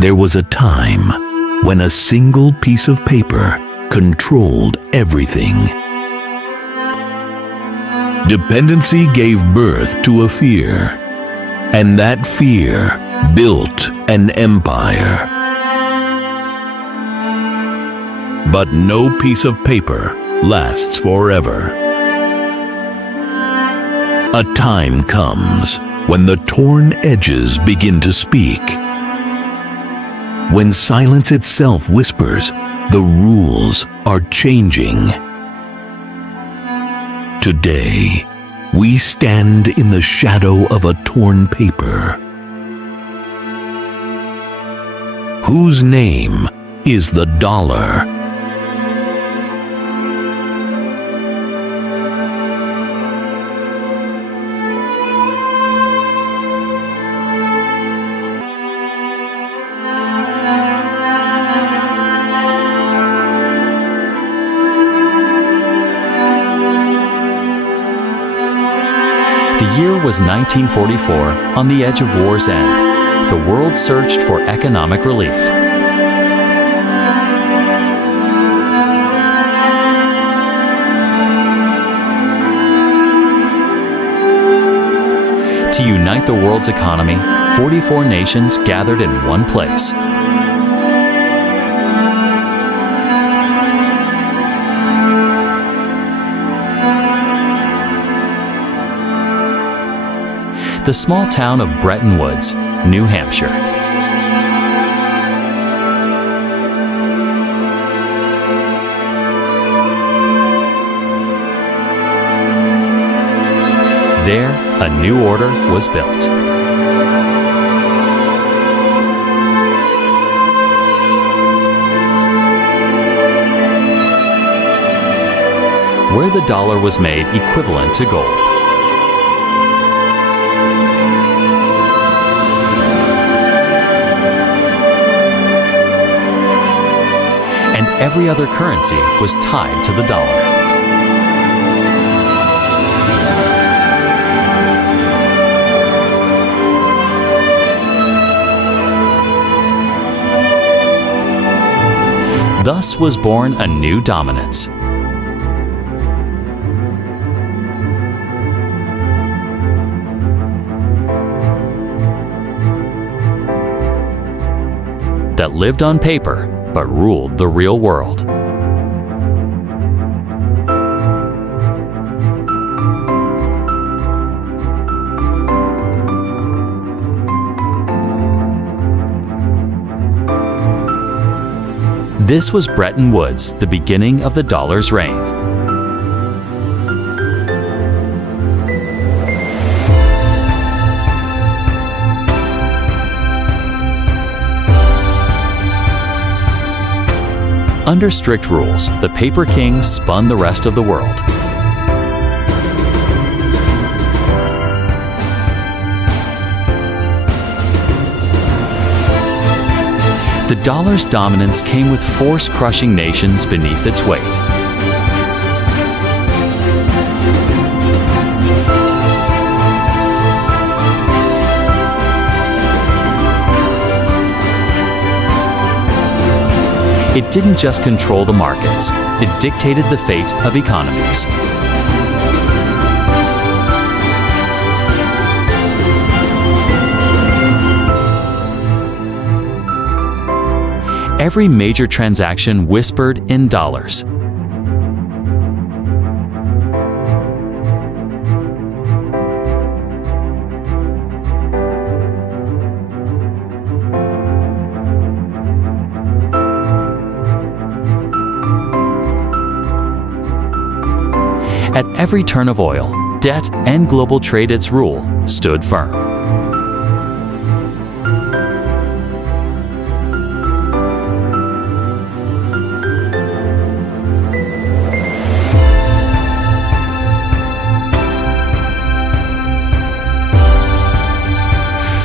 There was a time when a single piece of paper controlled everything. Dependency gave birth to a fear, and that fear built an empire. But no piece of paper lasts forever. A time comes when the torn edges begin to speak. When silence itself whispers, the rules are changing. Today, we stand in the shadow of a torn paper. Whose name is the dollar? The year was 1944, on the edge of war's end. The world searched for economic relief. To unite the world's economy, 44 nations gathered in one place. The small town of Bretton Woods, New Hampshire. There, a new order was built. Where the dollar was made equivalent to gold. And every other currency was tied to the dollar. Thus was born a new dominance. That lived on paper, but ruled the real world. This was Bretton Woods, the beginning of the dollar's reign. Under strict rules, the paper king spun the rest of the world. The dollar's dominance came with force crushing nations beneath its weight. It didn't just control the markets, it dictated the fate of economies. Every major transaction whispered in dollars. At every turn of oil, debt, and global trade, its rule stood firm.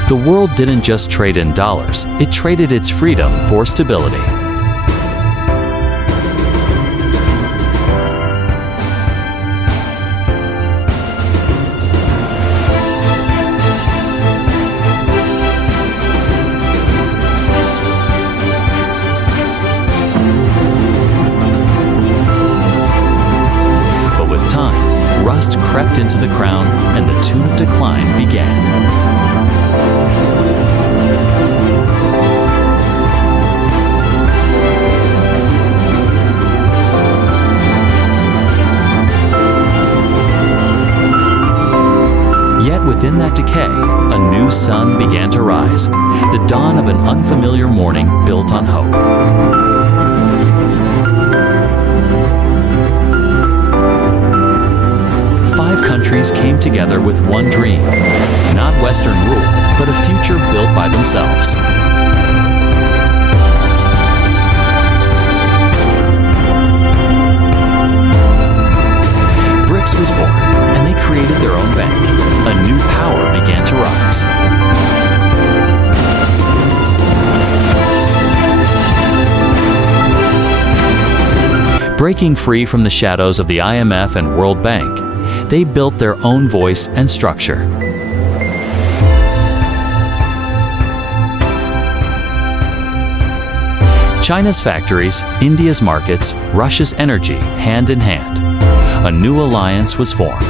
The world didn't just trade in dollars, it traded its freedom for stability. into the crown, and the tune of decline began. Yet within that decay, a new sun began to rise, the dawn of an unfamiliar morning built on hope. Five countries came together with one dream, not Western rule, but a future built by themselves. BRICS was born, and they created their own bank. A new power began to rise. Breaking free from the shadows of the IMF and World Bank, they built their own voice and structure. China's factories, India's markets, Russia's energy, hand in hand. A new alliance was formed.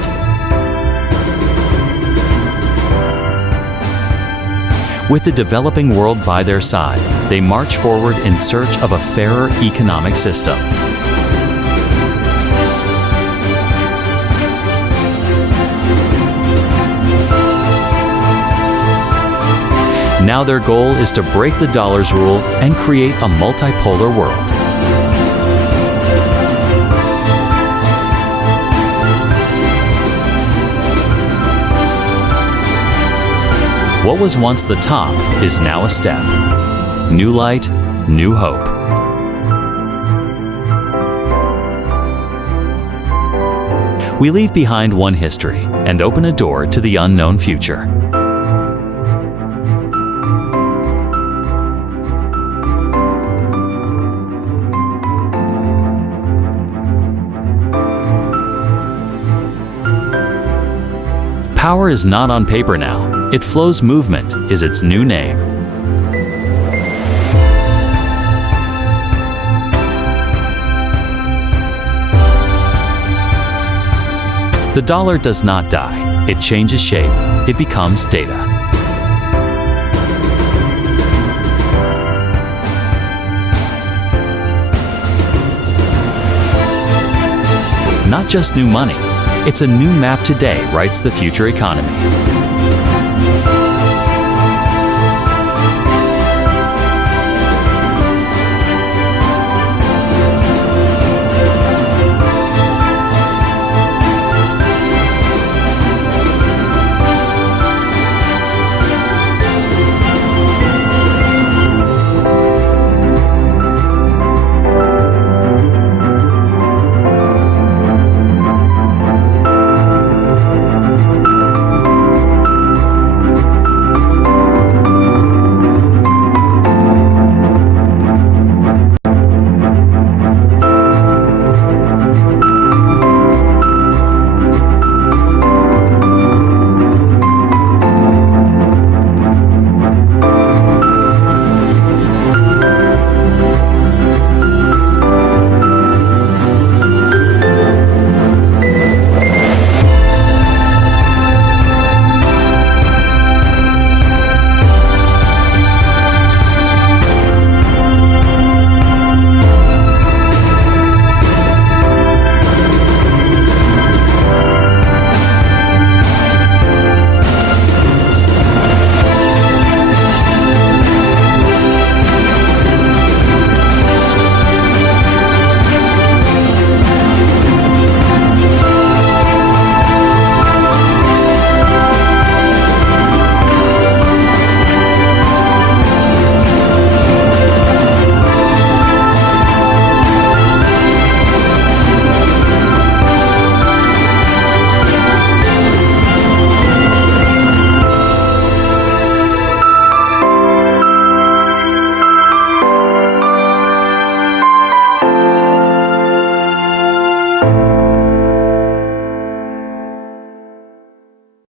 With the developing world by their side, they march forward in search of a fairer economic system. Now their goal is to break the dollar's rule and create a multipolar world. What was once the top is now a step. New light, new hope. We leave behind one history and open a door to the unknown future. Power is not on paper now. It flows. Movement is its new name. The dollar does not die. It changes shape. It becomes data. Not just new money. It's a new map today, writes the future economy.